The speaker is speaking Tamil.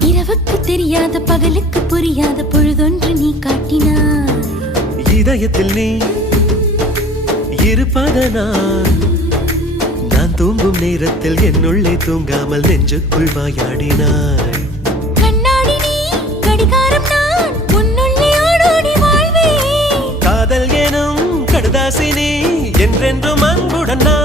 இரவுக்கு தெரியாத பகலுக்கு புரியாத பொழுதொன்று நீ காட்டினாய். இதயத்தில் நீ இருப்பதனால் நான் தூங்கும் நேரத்தில் என்னுள்ளே தூங்காமல் நெஞ்சுக்குள் வாயாடினாய். கண்ணாடி நீ கடிகாரம் நான் உன்னுள்ளே ஓடோடி வாழ்வே. காதல் எனும் கடுதாசி நீ என்றென்றும் அன்புடன் நான்